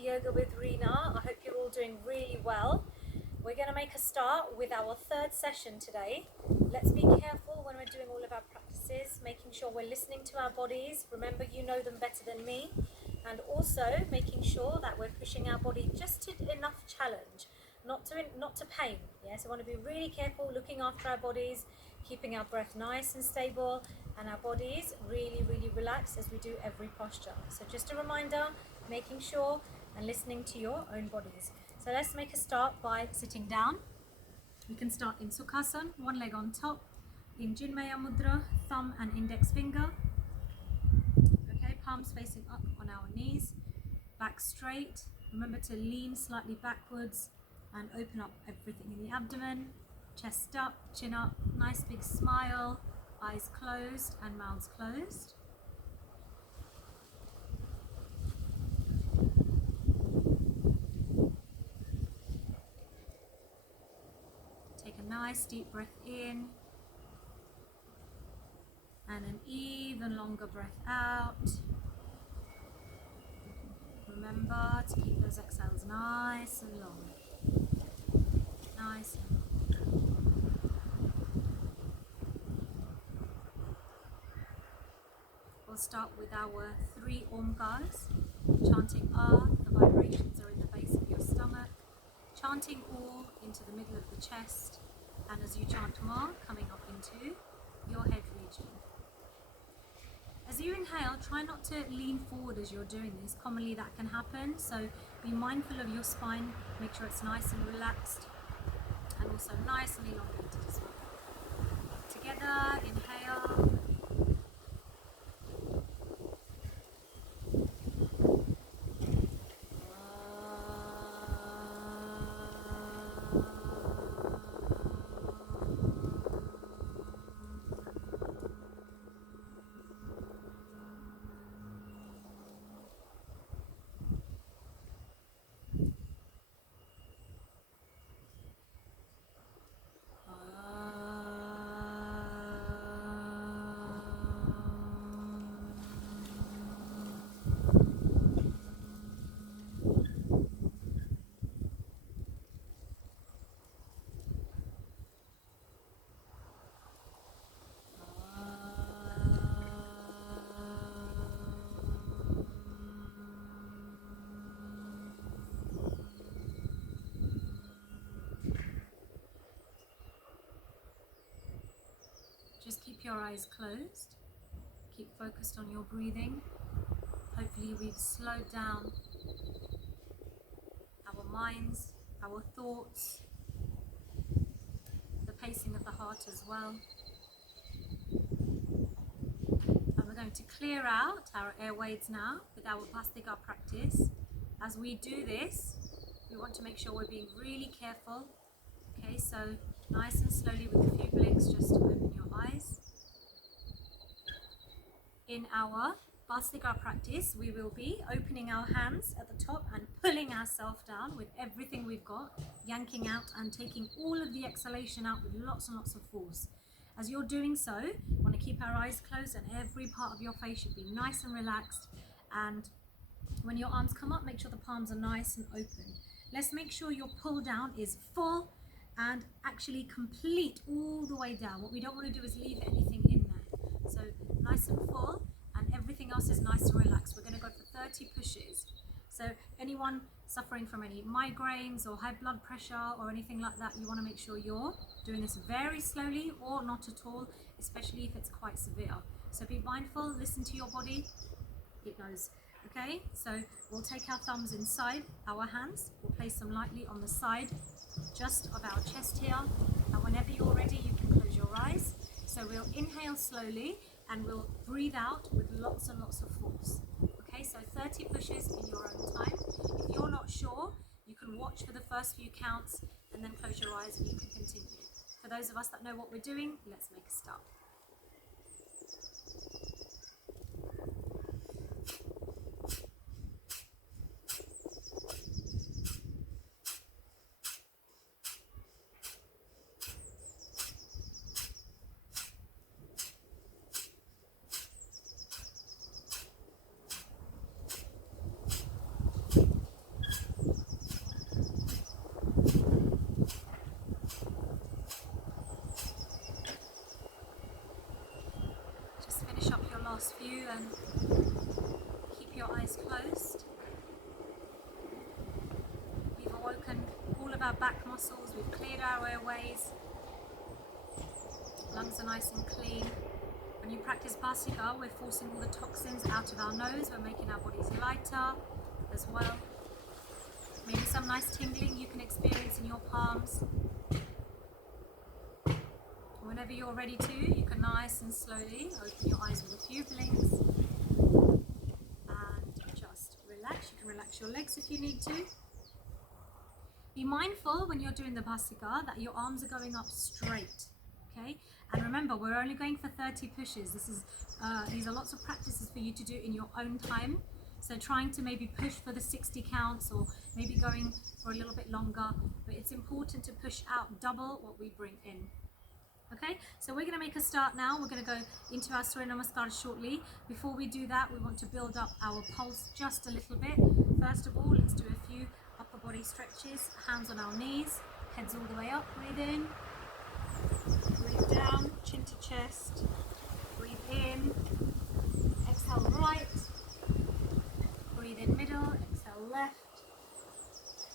to Yoga with Reena. I hope you're all doing really well. We're going to make a start with our third session today. Let's be careful when we're doing all of our practices, making sure we're listening to our bodies. Remember, you know them better than me. And also making sure that we're pushing our body just to enough challenge, not to pain. Yes, we want to be really careful looking after our bodies, keeping our breath nice and stable, and our bodies really, really relaxed as we do every posture. So just a reminder, making sure and listening to your own bodies. So let's make a start by sitting down. We can start in Sukhasana, one leg on top, in Jinmaya Mudra, thumb and index finger. Okay, palms facing up on our knees, back straight. Remember to lean slightly backwards and open up everything in the abdomen. Chest up, chin up, nice big smile, eyes closed and mouths closed. Take a nice deep breath in and an even longer breath out. Remember to keep those exhales nice and long. Nice and long. We'll start with our 3 Omkars, chanting Ah, the vibrations are in the base of your stomach, chanting O into the middle of the chest, and as you chant Ma, coming up into your head region. As you inhale, try not to lean forward as you're doing this. Commonly that can happen, so be mindful of your spine, make sure it's nice and relaxed, and also nice and elongated as well. Together, inhale. Just keep your eyes closed, keep focused on your breathing. Hopefully we've slowed down our minds, our thoughts, the pacing of the heart as well. And we're going to clear out our airways now with our Bhastiga practice. As we do this, we want to make sure we're being really careful. Okay, so nice and slowly with a few blinks, just open your eyes. In our Bhastiga practice, we will be opening our hands at the top and pulling ourselves down with everything we've got, yanking out and taking all of the exhalation out with lots and lots of force. As you're doing so, you want to keep our eyes closed and every part of your face should be nice and relaxed. And when your arms come up, make sure the palms are nice and open. Let's make sure your pull down is full and actually complete all the way down. What we don't want to do is leave anything in there. So nice and full, and everything else is nice and relaxed. We're going to go for 30 pushes. So anyone suffering from any migraines or high blood pressure or anything like that, you want to make sure you're doing this very slowly or not at all, especially if it's quite severe. So be mindful, listen to your body, it knows. Okay, so we'll take our thumbs inside our hands, we'll place them lightly on the side just of our chest here, and whenever you're ready you can close your eyes. So we'll inhale slowly and we'll breathe out with lots and lots of force. Okay, so 30 pushes in your own time. If you're not sure, you can watch for the first few counts and then close your eyes and you can continue. For those of us that know what we're doing, let's make a start. muscles, we've cleared our airways, lungs are nice and clean. When you practice Bhastrika, we're forcing all the toxins out of our nose, we're making our bodies lighter as well. Maybe some nice tingling you can experience in your palms. Whenever you're ready to, you can nice and slowly open your eyes with a few blinks and just relax. You can relax your legs if you need to. Be mindful when you're doing the Bhastrika that your arms are going up straight, okay? And remember, we're only going for 30 pushes. These are lots of practices for you to do in your own time. So trying to maybe push for the 60 counts or maybe going for a little bit longer, but it's important to push out double what we bring in. Okay, so we're going to make a start now. We're going to go into our Surya Namaskar shortly. Before we do that, we want to build up our pulse just a little bit. First of all, let's do a few upper body stretches. Hands on our knees, heads all the way up. Breathe in, breathe down, chin to chest. Breathe in, exhale right. Breathe in middle, exhale left.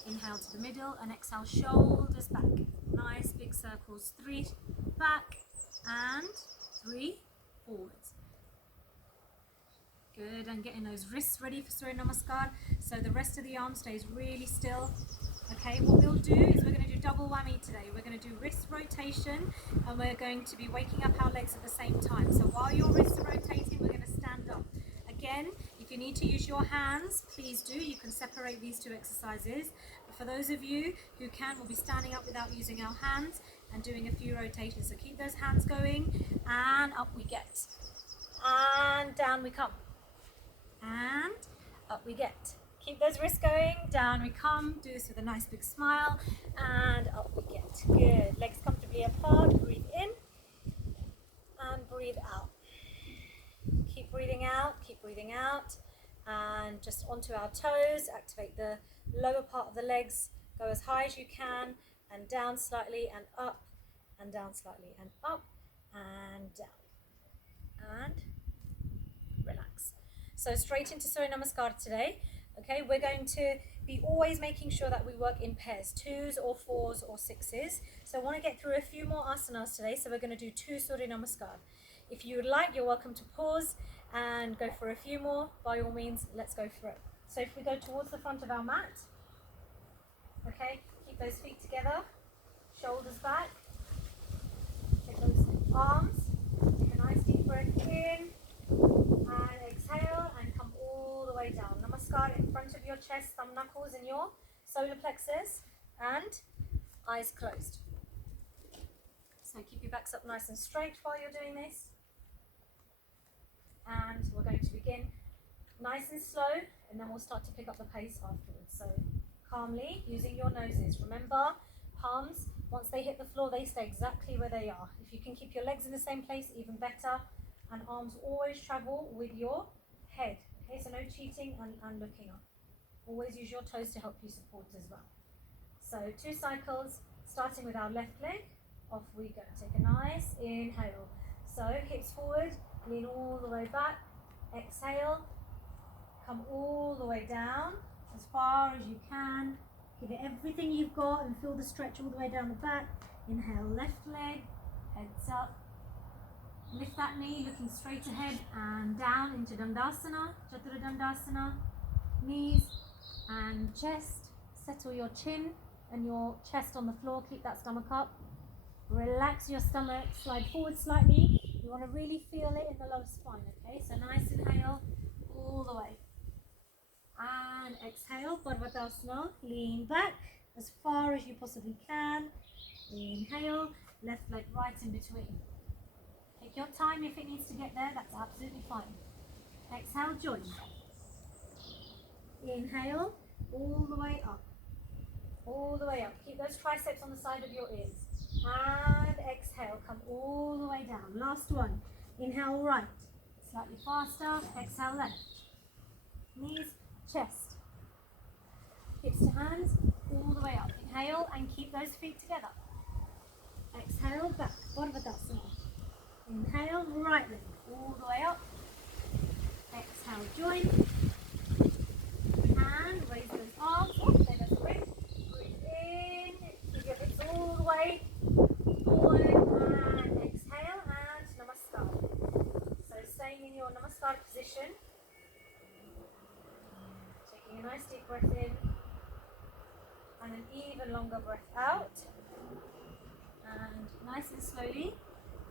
Inhale to the middle and exhale shoulders back. Nice big circles. 3 back and 3 forwards. Good, and getting those wrists ready for Surya Namaskar. So the rest of the arm stays really still. Okay, what we'll do is we're going to do double whammy today. We're going to do wrist rotation and we're going to be waking up our legs at the same time. So while your wrists are rotating, we're going to stand up. Again, if you need to use your hands, please do. You can separate these two exercises. But for those of you who can, we'll be standing up without using our hands and doing a few rotations. So keep those hands going and up we get. And down we come. And up we get. Keep those wrists going, down we come. Do this with a nice big smile and up we get. Good. Legs comfortably apart. Breathe in and breathe out. Keep breathing out, and just onto our toes. Activate the lower part of the legs. Go as high as you can, and down slightly, and up, and down slightly, and up, and down, and relax. So straight into Surya Namaskar today. Okay, we're going to be always making sure that we work in pairs, 2s or 4s or 6s. So I want to get through a few more asanas today, so we're going to do 2 Surya Namaskar. If you would like, you're welcome to pause and go for a few more. By all means, let's go for it. So if we go towards the front of our mat, okay, keep those feet together, shoulders back, take those arms, take a nice deep breath in, and exhale, and come all the way down. Namaskar in front of your chest, thumb knuckles in your solar plexus, and eyes closed. So keep your backs up nice and straight while you're doing this. And we're going to begin nice and slow, and then we'll start to pick up the pace afterwards. So calmly, using your noses. Remember, palms, once they hit the floor, they stay exactly where they are. If you can keep your legs in the same place, even better. And arms always travel with your head. Okay, so no cheating and looking up. Always use your toes to help you support as well. So 2 cycles, starting with our left leg. Off we go. Take a nice inhale. So hips forward, lean all the way back. Exhale. Come all the way down as far as you can. Give it everything you've got and feel the stretch all the way down the back. Inhale, left leg, heads up. Lift that knee, looking straight ahead and down into Dandasana, Chatura Dandasana. Knees and chest. Settle your chin and your chest on the floor. Keep that stomach up. Relax your stomach, slide forward slightly. You want to really feel it in the lower spine, okay? So nice inhale all the way. And exhale, Parvatasana, lean back as far as you possibly can. Inhale, left leg right in between. Take your time if it needs to get there, that's absolutely fine. Exhale, join. Inhale, all the way up. All the way up. Keep those triceps on the side of your ears. And exhale, come all the way down. Last one. Inhale right. Slightly faster. Exhale left. Knees, chest. Hips to hands, all the way up. Inhale and keep those feet together. Exhale back. Parvatasana. Inhale, right leg all the way up. Exhale, join. And raise those arms. Stay those wrists. Breathe in. Keep your nice deep breath in and an even longer breath out. And nice and slowly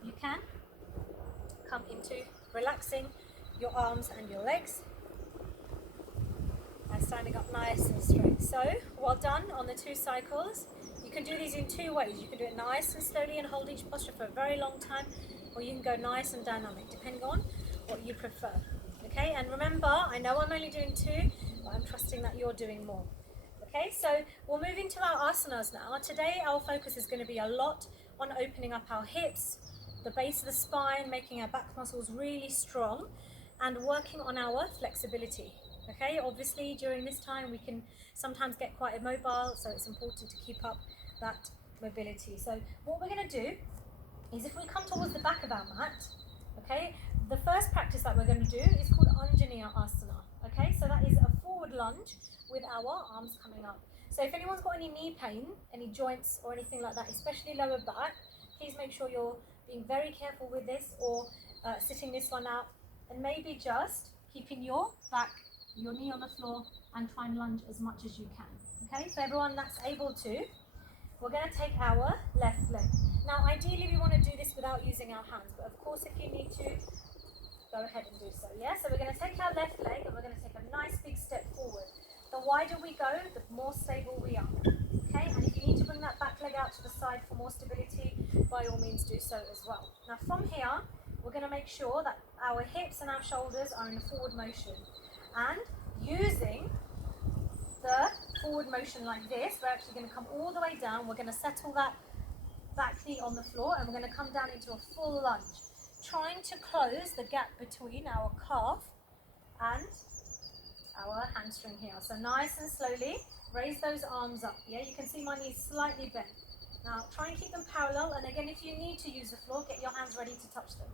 you can come into relaxing your arms and your legs and standing up nice and straight. So well done on the 2 cycles. You can do these in 2 ways. You can do it nice and slowly and hold each posture for a very long time, or you can go nice and dynamic depending on what you prefer. Okay, and remember, I know I'm only doing 2, but I'm trusting that you're doing more. Okay, so we'll move into our asanas now. Today our focus is going to be a lot on opening up our hips, the base of the spine, making our back muscles really strong, and working on our flexibility. Okay, obviously during this time we can sometimes get quite immobile, so it's important to keep up that mobility. So what we're going to do is, if we come towards the back of our mat, okay, the first practice that we're going to do is called Anjaneya Asana. Okay, so that is a forward lunge with our arms coming up. So if anyone's got any knee pain, any joints or anything like that, especially lower back, please make sure you're being very careful with this, or sitting this one out, and maybe just keeping your knee on the floor and try and lunge as much as you can. Okay, so everyone that's able to, we're going to take our left leg. Now ideally we want to do this without using our hands, but of course if you need to, go ahead and do so. Yeah, so we're going to take our left leg and we're going to take a nice big step forward. The wider we go, the more stable we are. Okay, and if you need to bring that back leg out to the side for more stability, by all means do so as well. Now from here, we're going to make sure that our hips and our shoulders are in a forward motion. And using the forward motion like this, we're actually going to come all the way down. We're going to settle that back knee on the floor and we're going to come down into a full lunge, trying to close the gap between our calf and our hamstring here. So nice and slowly raise those arms up. Yeah, you can see my knees slightly bent. Now try and keep them parallel, and again if you need to use the floor, get your hands ready to touch them.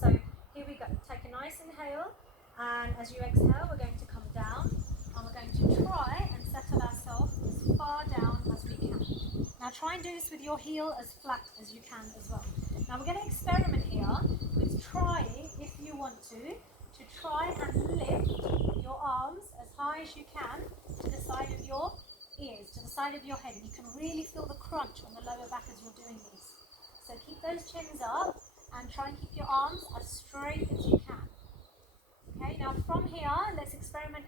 So here we go. Take a nice inhale, and as you exhale we're going to come down and we're going to try and settle ourselves as far down as we can. Now try and do this with your heel as flat as you can as well. Now we're going to experiment here with trying, if you want to try and lift your arms as high as you can to the side of your ears, to the side of your head. And you can really feel the crunch on the lower back as you're doing this. So keep those chins up and try and keep your arms as straight as you can. Okay, now from here, let's experiment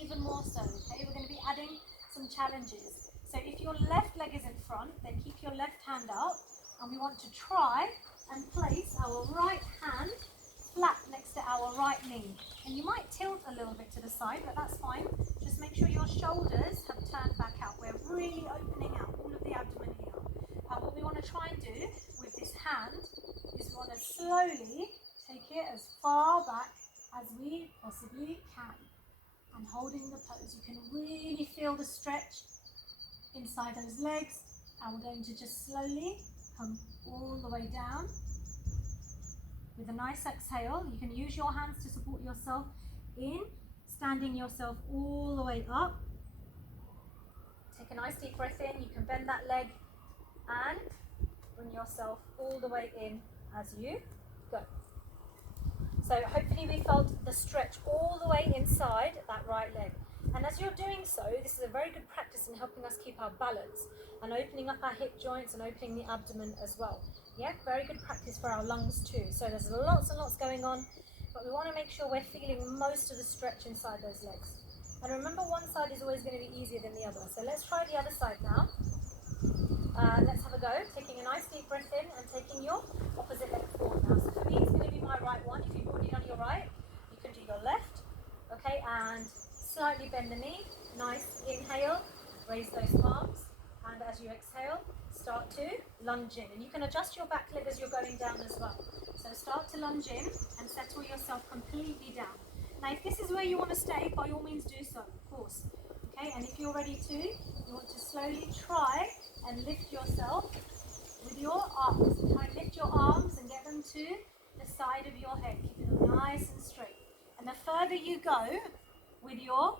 even more so. Okay, we're going to be adding some challenges. So if your left leg is in front, then keep your left hand up, and we want to try and place our right hand flat next to our right knee. And you might tilt a little bit to the side, but that's fine. Just make sure your shoulders have turned back out. We're really opening out all of the abdomen here. And what we want to try and do with this hand is we want to slowly take it as far back as we possibly can. And holding the pose, you can really feel the stretch inside those legs. And we're going to just slowly come all the way down. With a nice exhale, you can use your hands to support yourself in standing yourself all the way up. Take a nice deep breath in. You can bend that leg and bring yourself all the way in as you go. So hopefully we felt the stretch all the way inside that right leg. And as you're doing so, this is a very good practice in helping us keep our balance and opening up our hip joints and opening the abdomen as well. Yeah, very good practice for our lungs too. So there's lots and lots going on, but we want to make sure we're feeling most of the stretch inside those legs. And remember, one side is always going to be easier than the other. So let's try the other side now. Let's have a go. Taking a nice deep breath in and taking your opposite leg forward now. So for me, it's going to be my right one. If you've already done your right, you can do your left. Okay, and slightly bend the knee. Nice inhale, raise those arms, and as you exhale, start to lunge in. And you can adjust your back leg as you're going down as well. So start to lunge in and settle yourself completely down. Now if this is where you want to stay, by all means do so, of course. Okay, and if you're ready to, you want to slowly try and lift yourself with your arms. Try and lift your arms and get them to the side of your head, keeping them nice and straight. And the further you go with your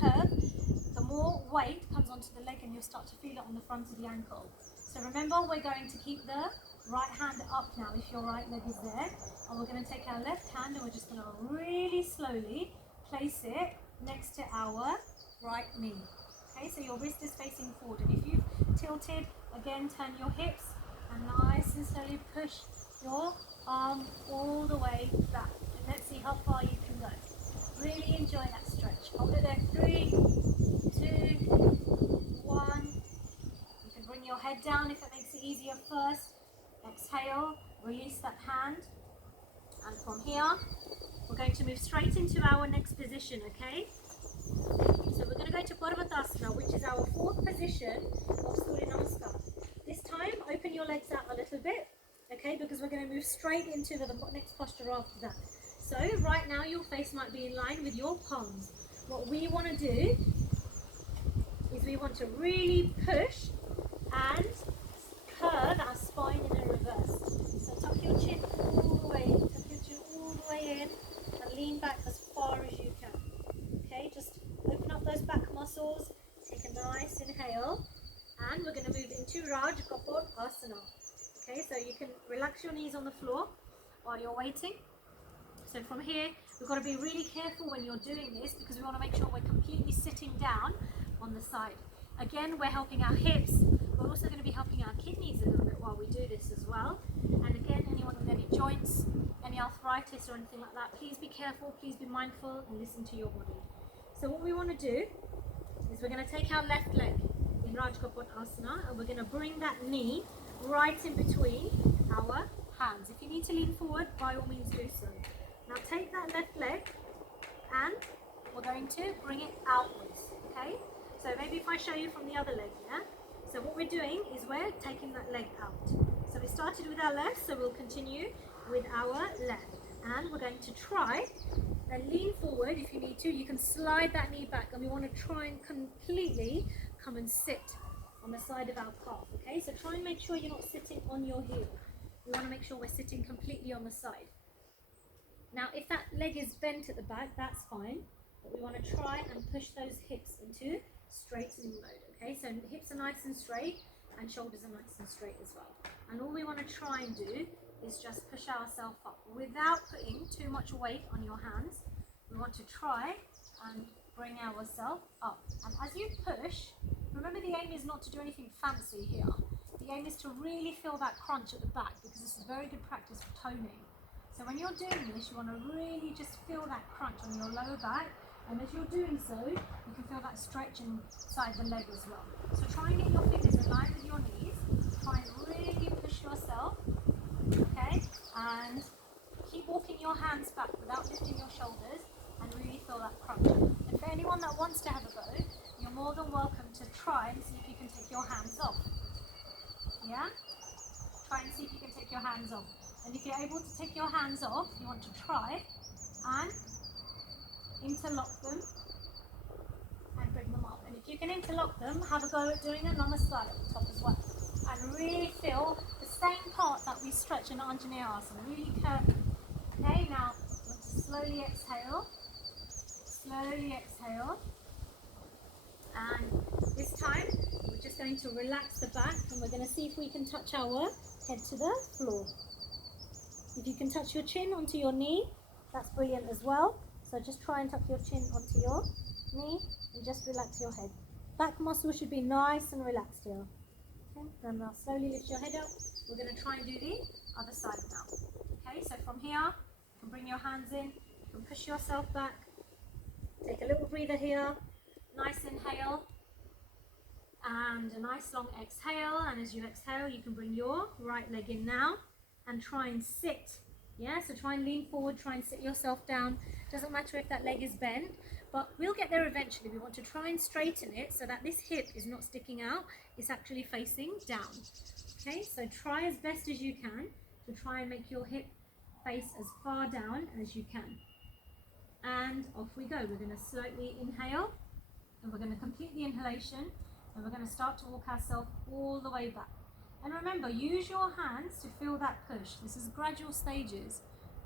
curve, the more weight comes onto the leg and you'll start to feel it on the front of the ankle. So remember, we're going to keep the right hand up now if your right leg is there. And we're going to take our left hand and we're just going to really slowly place it next to our right knee. Okay, so your wrist is facing forward, and if you've tilted, again turn your hips and nice and slowly push your arm all the way back. And let's see how far you can go. Really enjoy that stretch. Hold it there. 3, 2, 1. You can bring your head down if it makes it easier first. Exhale, release that hand. And from here, we're going to move straight into our next position, okay? So we're going to go to Asana, which is our fourth position of Surya Namaskar. This time, open your legs out a little bit, okay? Because we're going to move straight into the next posture after that. So right now, your face might be in line with your palms. What we want to do is we want to really push and curve our spine in a reverse. So tuck your chin all the way, tuck your chin all the way in and lean back as far as you can. Okay, just open up those back muscles, take a nice inhale, and we're going to move into Raj Kapot Asana. Okay, so you can relax your knees on the floor while you're waiting. So from here, we've got to be really careful when you're doing this because we want to make sure we're completely sitting down on the side. Again, we're helping our hips. We're also going to be helping our kidneys a little bit while we do this as well. And again, anyone with any joints, any arthritis or anything like that, please be careful, please be mindful and listen to your body. So what we want to do is we're going to take our left leg in Raj Kapot Asana and we're going to bring that knee right in between our hands. If you need to lean forward, by all means do so. Now take that left leg and we're going to bring it outwards, okay? So maybe if I show you from the other leg, yeah? So what we're doing is we're taking that leg out. So we started with our left, so we'll continue with our left. And we're going to try and lean forward if you need to. You can slide that knee back and we want to try and completely come and sit on the side of our calf, okay? So try and make sure you're not sitting on your heel. We want to make sure we're sitting completely on the side. Now, if that leg is bent at the back, that's fine. But we want to try and push those hips into straightening mode, okay? So hips are nice and straight and shoulders are nice and straight as well. And all we want to try and do is just push ourselves up without putting too much weight on your hands. We want to try and bring ourselves up. And as you push, remember the aim is not to do anything fancy here. The aim is to really feel that crunch at the back because this is very good practice for toning. So when you're doing this, you want to really just feel that crunch on your lower back. And as you're doing so, you can feel that stretch inside the leg as well. So try and get your fingers in line with your knees. Try and really push yourself, okay? And keep walking your hands back without lifting your shoulders and really feel that crunch. And for anyone that wants to have a go, you're more than welcome to try and see if you can take your hands off. Yeah? Try and see if you can take your hands off. And if you're able to take your hands off, you want to try and interlock them and bring them up. And if you can interlock them, have a go at doing a namaskar at the top as well. And really feel the same part that we stretch in Anjaneya Asana, really curving. Okay, now you want to slowly exhale. Slowly exhale. And this time, we're just going to relax the back and we're going to see if we can touch our head to the floor. If you can touch your chin onto your knee, that's brilliant as well. So just try and tuck your chin onto your knee and just relax your head. Back muscle should be nice and relaxed here. Okay, then now slowly lift your head up. We're going to try and do the other side now. Okay, so from here, you can bring your hands in, you can push yourself back. Take a little breather here. Nice inhale and a nice long exhale. And as you exhale, you can bring your right leg in now and try and sit. Yeah, so try and lean forward, try and sit yourself down. Doesn't matter if that leg is bent, but we'll get there eventually. We want to try and straighten it so that this hip is not sticking out, it's actually facing down. Okay, so try as best as you can to try and make your hip face as far down as you can. And off we go. We're going to slowly inhale and we're going to complete the inhalation and we're going to start to walk ourselves all the way back. And remember, use your hands to feel that push. This is gradual stages.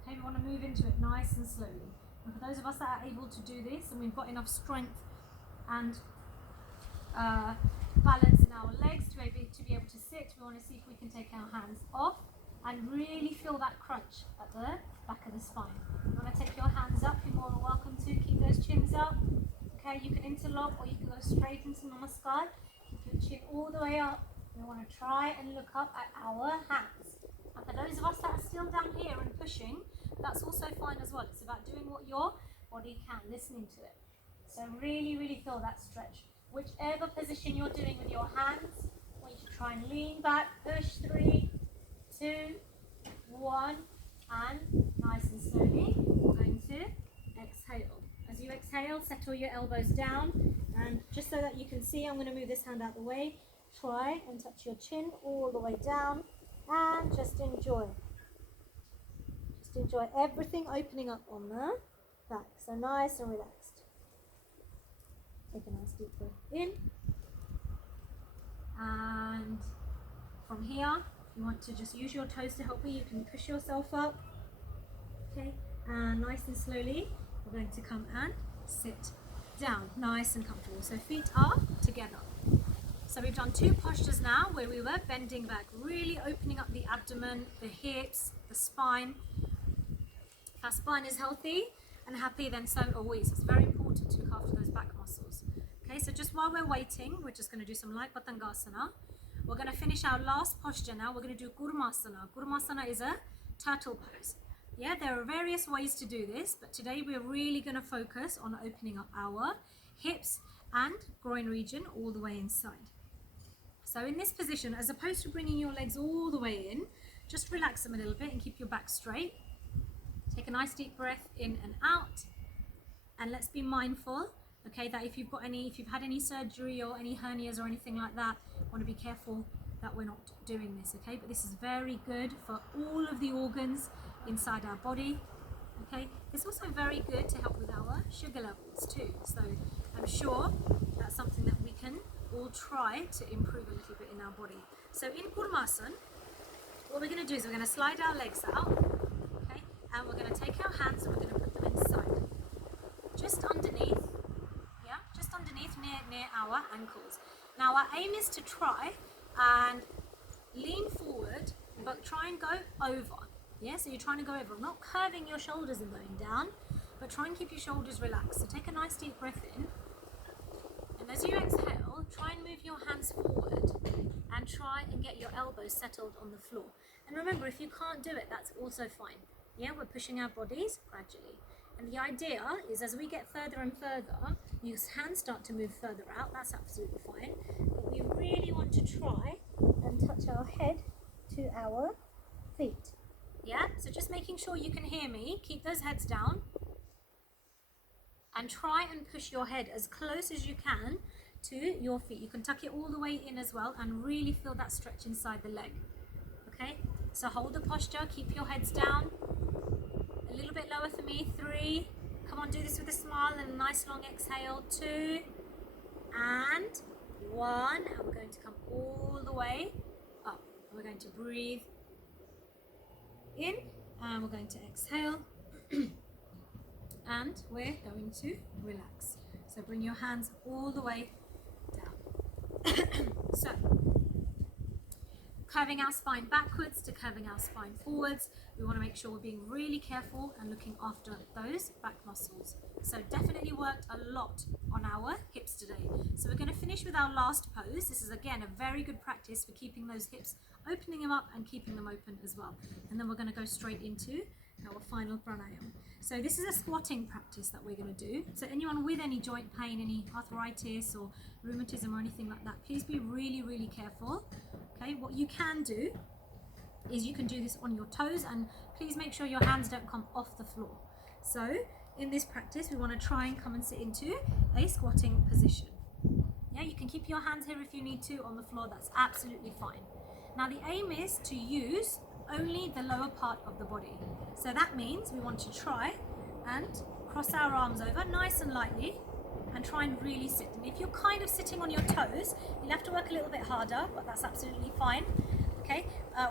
Okay, we want to move into it nice and slowly. And for those of us that are able to do this and we've got enough strength and balance in our legs to be able to sit, we want to see if we can take our hands off and really feel that crunch at the back of the spine. You want to take your hands up, you're more than welcome to. Keep those chins up. Okay, you can interlock or you can go straight into Namaskar. Keep your chin all the way up. We want to try and look up at our hands. And for those of us that are still down here and pushing, that's also fine as well. It's about doing what your body can, listening to it. So really, really feel that stretch. Whichever position you're doing with your hands, I want you to try and lean back, push 3, 2, 1, and nice and slowly, we're going to exhale. As you exhale, settle your elbows down, and just so that you can see, I'm going to move this hand out the way. Try and touch your chin all the way down, and just enjoy. Just enjoy everything opening up on the back. So nice and relaxed. Take a nice deep breath in, and from here, you want to just use your toes to help you. You can push yourself up. Okay, and nice and slowly, we're going to come and sit down, nice and comfortable. So feet are together. So we've done 2 postures now where we were bending back, really opening up the abdomen, the hips, the spine. If our spine is healthy and happy, then so are we. So it's very important to look after those back muscles. Okay, so just while we're waiting, we're just going to do some light Patangasana. We're going to finish our last posture now. We're going to do Kurmasana. Kurmasana is a turtle pose. Yeah, there are various ways to do this, but today we're really going to focus on opening up our hips and groin region all the way inside. So in this position, as opposed to bringing your legs all the way in, just relax them a little bit and keep your back straight. Take a nice deep breath in and out. And let's be mindful, okay, that if you've had any surgery or any hernias or anything like that, want to be careful that we're not doing this, okay? But this is very good for all of the organs inside our body, okay? It's also very good to help with our sugar levels too. So I'm sure that's something that we can all try to improve a little bit in our body. So in Kurmasana, what we're going to do is we're going to slide our legs out, okay? And we're going to take our hands and we're going to put them inside, just underneath, yeah, just underneath near our ankles. Now our aim is to try and lean forward, but try and go over. Yeah, so you're trying to go over, not curving your shoulders and going down, but try and keep your shoulders relaxed. So take a nice deep breath in, and as you exhale, try and move your hands forward and try and get your elbows settled on the floor. And remember, if you can't do it, that's also fine. Yeah, we're pushing our bodies gradually. And the idea is as we get further and further, your hands start to move further out, that's absolutely fine. But we really want to try and touch our head to our feet. Yeah, so just making sure you can hear me, keep those heads down. And try and push your head as close as you can to your feet. You can tuck it all the way in as well and really feel that stretch inside the leg. Okay, so hold the posture, keep your heads down. A little bit lower for me, 3. Come on, do this with a smile and a nice long exhale, 2 and 1. And we're going to come all the way up. We're going to breathe in and we're going to exhale. And we're going to relax. So bring your hands all the way down. So, curving our spine backwards to curving our spine forwards. We want to make sure we're being really careful and looking after those back muscles. So definitely worked a lot on our hips today. So we're going to finish with our last pose. This is again a very good practice for keeping those hips, opening them up and keeping them open as well. And then we're going to go straight into our final pranayama. So this is a squatting practice that we're going to do. So anyone with any joint pain, any arthritis or rheumatism or anything like that, please be really, really careful. Okay, what you can do is you can do this on your toes, and please make sure your hands don't come off the floor. So in this practice, we want to try and come and sit into a squatting position. Yeah, you can keep your hands here if you need to on the floor, that's absolutely fine. Now the aim is to use only the lower part of the body. So that means we want to try and cross our arms over nice and lightly and try and really sit. And if you're kind of sitting on your toes, you'll have to work a little bit harder, but that's absolutely fine. Okay,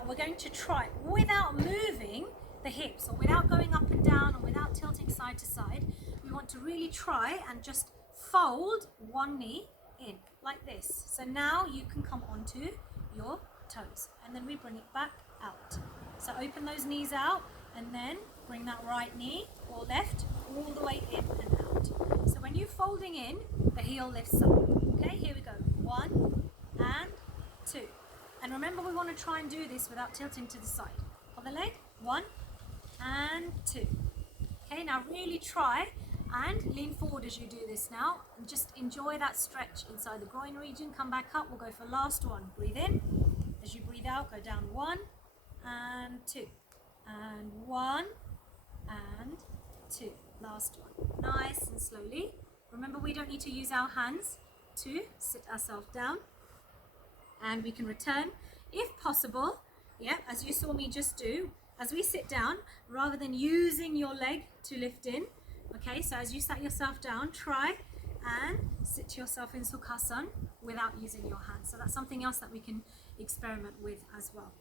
we're going to try without moving the hips or without going up and down or without tilting side to side. We want to really try and just fold one knee in like this. So now you can come onto your toes and then we bring it back out. So open those knees out and then bring that right knee or left all the way in and out. So when you fold folding in, the heel lifts up. Okay, here we go. 1 and 2. And remember, we want to try and do this without tilting to the side. Other leg, 1 and 2. Okay, now really try and lean forward as you do this now. And just enjoy that stretch inside the groin region. Come back up. We'll go for last one. Breathe in. As you breathe out, go down 1 and 2. And 1 and 2. Last one. Nice and slowly. Remember, we don't need to use our hands to sit ourselves down. And we can return, if possible, as you saw me just do, as we sit down, rather than using your leg to lift in. Okay, so as you sat yourself down, try and sit yourself in Sukhasana without using your hands. So that's something else that we can experiment with as well.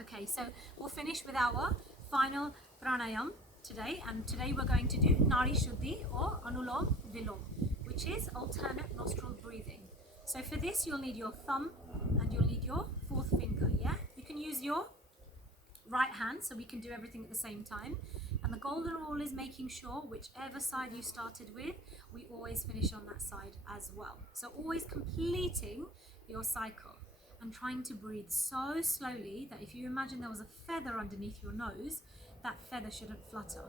Okay, so we'll finish with our final pranayam today. And today we're going to do Nari Shuddhi or Anulom Vilom, which is alternate nostril breathing. So for this, you'll need your thumb and you'll need your fourth finger, You can use your right hand, so we can do everything at the same time. And the golden rule is making sure whichever side you started with, we always finish on that side as well. So always completing your cycle and trying to breathe so slowly that if you imagine there was a feather underneath your nose, that feather shouldn't flutter.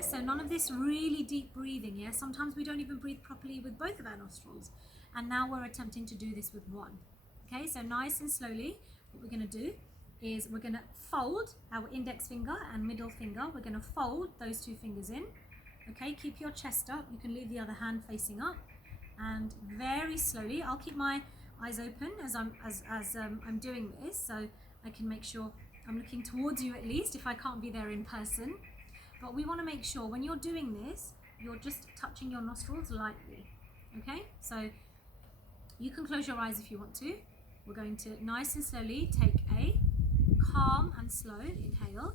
So none of this really deep breathing. Sometimes we don't even breathe properly with both of our nostrils. And now we're attempting to do this with one. Okay, so nice and slowly, what we're going to do is we're going to fold our index finger and middle finger. We're going to fold those two fingers in. Okay, keep your chest up. You can leave the other hand facing up. And very slowly, I'll keep my eyes open as I'm doing this, so I can make sure I'm looking towards you at least if I can't be there in person. But we want to make sure when you're doing this, you're just touching your nostrils lightly. Okay, so you can close your eyes if you want to. We're going to nice and slowly take a calm and slow inhale.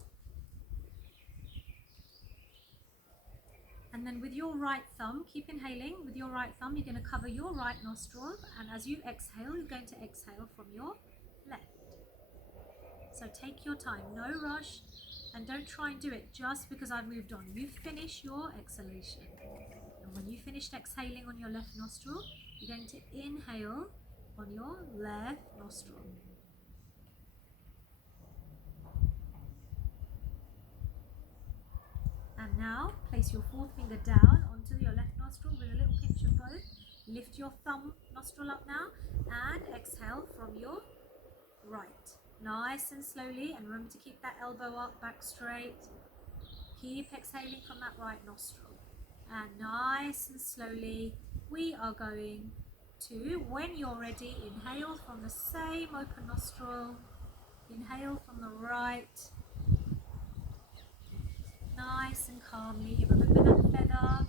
And then with your right thumb, keep inhaling. With your right thumb, you're going to cover your right nostril. And as you exhale, you're going to exhale from your left. So take your time, no rush. And don't try and do it just because I've moved on. You finish your exhalation. And when you finished exhaling on your left nostril, you're going to inhale on your left nostril. And now place your fourth finger down onto your left nostril with a little pinch of both. Lift your thumb nostril up now and exhale from your right. Nice and slowly, and remember to keep that elbow up, back straight. Keep exhaling from that right nostril. And nice and slowly, we are going to, when you're ready, inhale from the same open nostril. Inhale from the right. Nice and calmly. Remember that feather.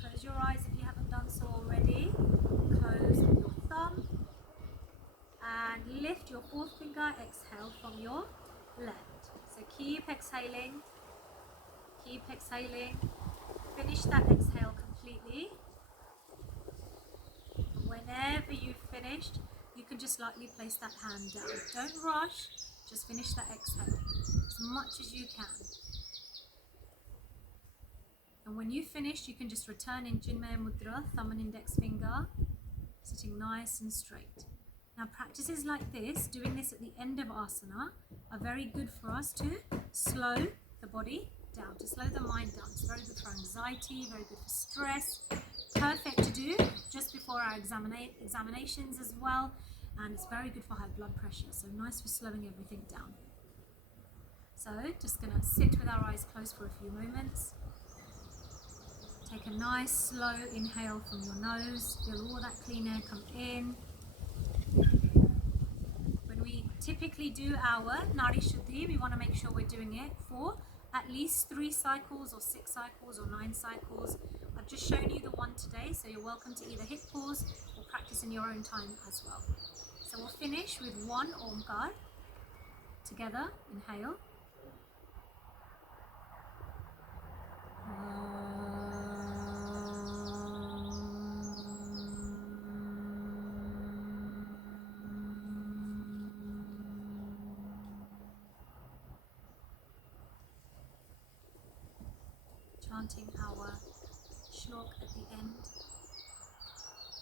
Close your eyes if you haven't done so already. Close with your thumb. And lift your fourth finger. Exhale from your left. So keep exhaling. Keep exhaling. Finish that exhale completely. And whenever you've finished, you can just lightly place that hand down. Don't rush. Just finish that exhale as much as you can. And when you've finished, you can just return in Chinmaya Mudra, thumb and index finger, sitting nice and straight. Now practices like this, doing this at the end of asana, are very good for us to slow the body down, to slow the mind down. It's very good for anxiety, very good for stress, perfect to do just before our examinations as well, and it's very good for high blood pressure, so nice for slowing everything down. So just going to sit with our eyes closed for a few moments. Take a nice slow inhale from your nose, feel all that clean air come in. When we typically do our Nari Shuddhi, we want to make sure we're doing it for at least 3 cycles or 6 cycles or 9 cycles. I've just shown you the one today, so you're welcome to either hit pause or practice in your own time as well. So we'll finish with one Omkar. Together, inhale. Chanting our shlok at the end.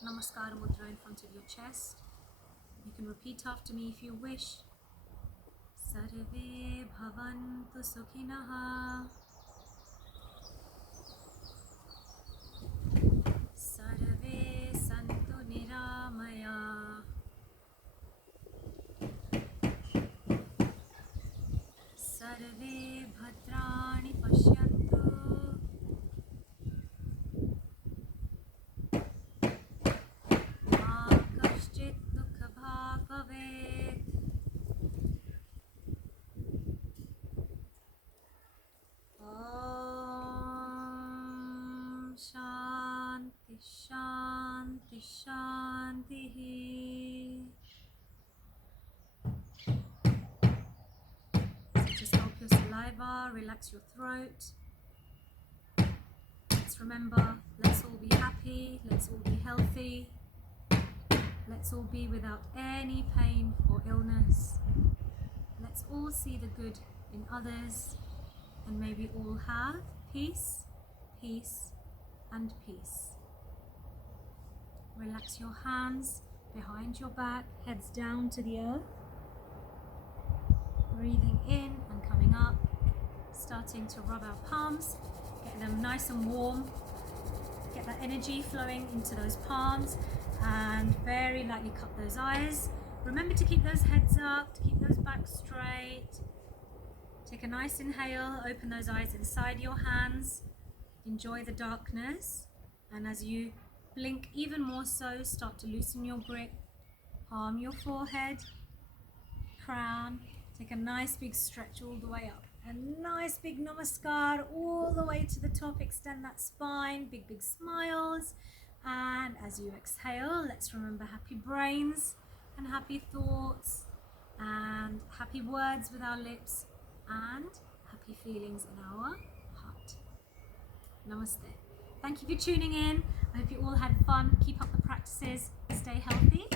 Namaskar mudra in front of your chest. You can repeat after me if you wish. Sarve bhavantu sukhinaha. Sarve santu niramaya. Sarve bhadrani pashyantu. Ma kaschit dukha bhag bhavet. Om Shanti Shanti Shanti. So just help your saliva, relax your throat. Let's remember, let's all be happy, let's all be healthy. Let's all be without any pain or illness. Let's all see the good in others, and may we all have peace, peace, and peace. Relax your hands behind your back, heads down to the earth. Breathing in and coming up, starting to rub our palms, get them nice and warm. Get that energy flowing into those palms and very lightly cup those eyes. Remember to keep those heads up, to keep those backs straight. Take a nice inhale, open those eyes inside your hands. Enjoy the darkness, and as you blink even more so, start to loosen your grip. Palm your forehead, crown. Take a nice big stretch all the way up. A nice big namaskar all the way to the top. Extend that spine, big smiles. And as you exhale, let's remember happy brains and happy thoughts and happy words with our lips and happy feelings in our heart. Namaste. Thank you for tuning in. I hope you all had fun. Keep up the practices. Stay healthy.